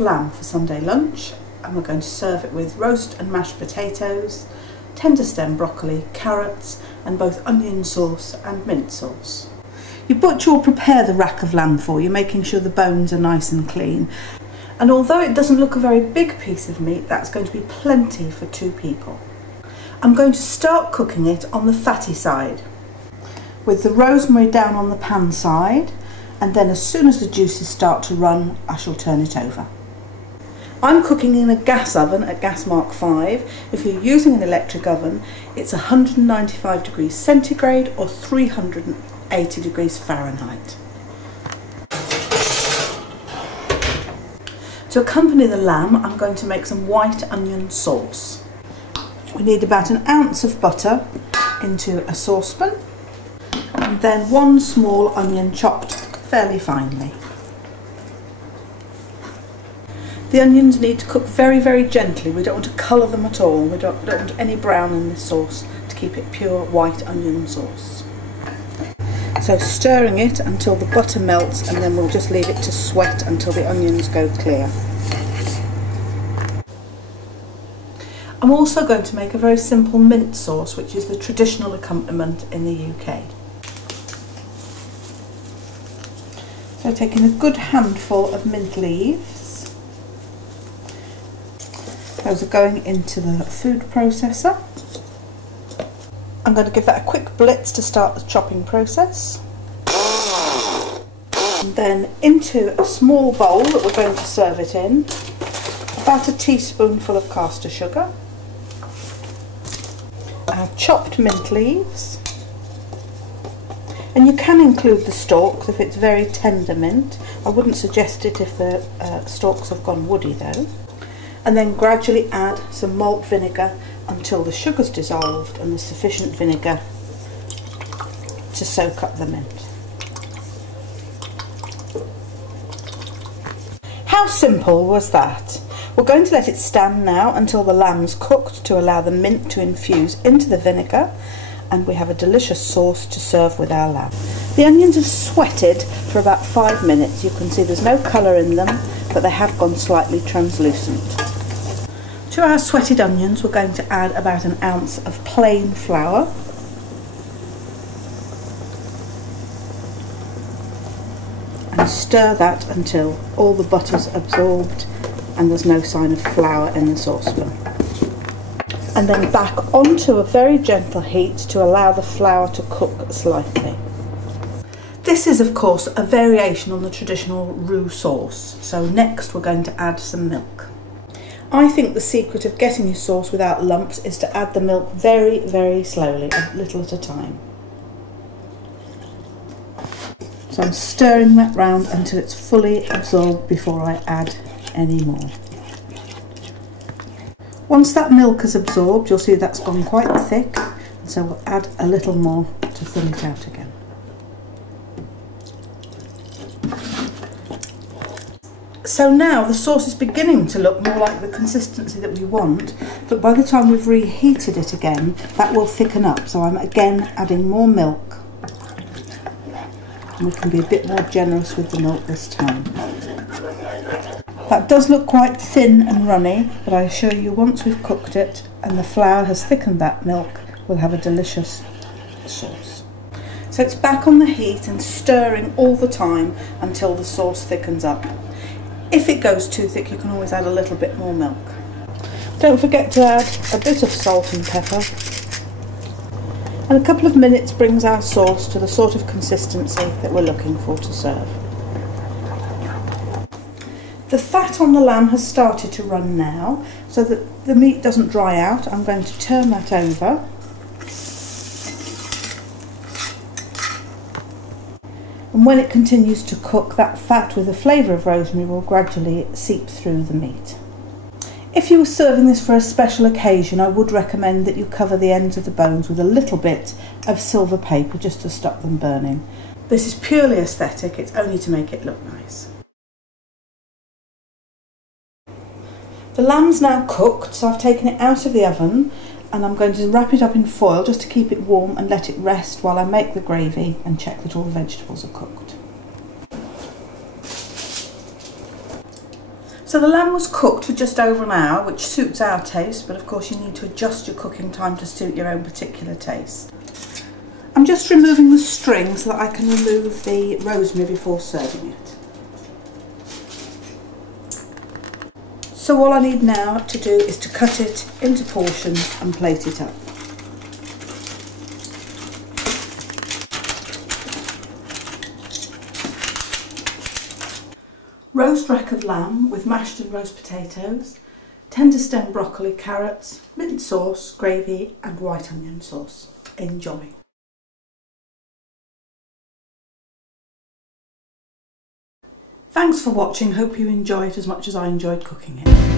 of lamb for Sunday lunch, and we're going to serve it with roast and mashed potatoes, tender stem broccoli, carrots, and both onion sauce and mint sauce. Your butcher will prepare the rack of lamb for you, making sure the bones are nice and clean. And although it doesn't look a very big piece of meat, that's going to be plenty for 2 people. I'm going to start cooking it on the fatty side, with the rosemary down on the pan side, and then as soon as the juices start to run, I shall turn it over. I'm cooking in a gas oven at gas mark 5. If you're using an electric oven, it's 195 degrees centigrade or 380 degrees Fahrenheit. To accompany the lamb, I'm going to make some white onion sauce. We need about an ounce of butter into a saucepan, and then 1 small onion chopped fairly finely. The onions need to cook very, very gently. We don't want to colour them at all. We don't want any brown in this sauce to keep it pure white onion sauce. So stirring it until the butter melts, and then we'll just leave it to sweat until the onions go clear. I'm also going to make a very simple mint sauce, which is the traditional accompaniment in the UK. So taking a good handful of mint leaves, those are going into the food processor. I'm going to give that a quick blitz to start the chopping process. And then into a small bowl that we're going to serve it in, about a teaspoonful of caster sugar, our chopped mint leaves, and you can include the stalks if it's very tender mint. I wouldn't suggest it if the stalks have gone woody though. And then gradually add some malt vinegar until the sugar's dissolved and there's sufficient vinegar to soak up the mint. How simple was that? We're going to let it stand now until the lamb's cooked to allow the mint to infuse into the vinegar, and we have a delicious sauce to serve with our lamb. The onions have sweated for about 5 minutes. You can see there's no colour in them, but they have gone slightly translucent. To our sweated onions, we're going to add about an ounce of plain flour. And stir that until all the butter's absorbed and there's no sign of flour in the saucepan. And then back onto a very gentle heat to allow the flour to cook slightly. This is of course a variation on the traditional roux sauce, so next we're going to add some milk. I think the secret of getting your sauce without lumps is to add the milk very, very slowly, a little at a time. So I'm stirring that round until it's fully absorbed before I add any more. Once that milk is absorbed, you'll see that's gone quite thick, and so we'll add a little more to thin it out again. So now the sauce is beginning to look more like the consistency that we want, but by the time we've reheated it again, that will thicken up. So I'm again adding more milk, and we can be a bit more generous with the milk this time. That does look quite thin and runny, but I assure you once we've cooked it and the flour has thickened that milk, we'll have a delicious sauce. So it's back on the heat and stirring all the time until the sauce thickens up. If it goes too thick, you can always add a little bit more milk. Don't forget to add a bit of salt and pepper. And a couple of minutes brings our sauce to the sort of consistency that we're looking for to serve. The fat on the lamb has started to run now, so that the meat doesn't dry out. I'm going to turn that over. And when it continues to cook, that fat with the flavour of rosemary will gradually seep through the meat. If you were serving this for a special occasion, I would recommend that you cover the ends of the bones with a little bit of silver paper just to stop them burning. This is purely aesthetic, it's only to make it look nice. The lamb's now cooked, so I've taken it out of the oven and I'm going to wrap it up in foil just to keep it warm and let it rest while I make the gravy and check that all the vegetables are cooked. So the lamb was cooked for just over an hour, which suits our taste, but of course you need to adjust your cooking time to suit your own particular taste. I'm just removing the string so that I can remove the rosemary before serving it. So all I need now to do is to cut it into portions and plate it up. Roast rack of lamb with mashed and roast potatoes, tender stem broccoli, carrots, mint sauce, gravy and white onion sauce. Enjoy. Thanks for watching, hope you enjoy it as much as I enjoyed cooking it.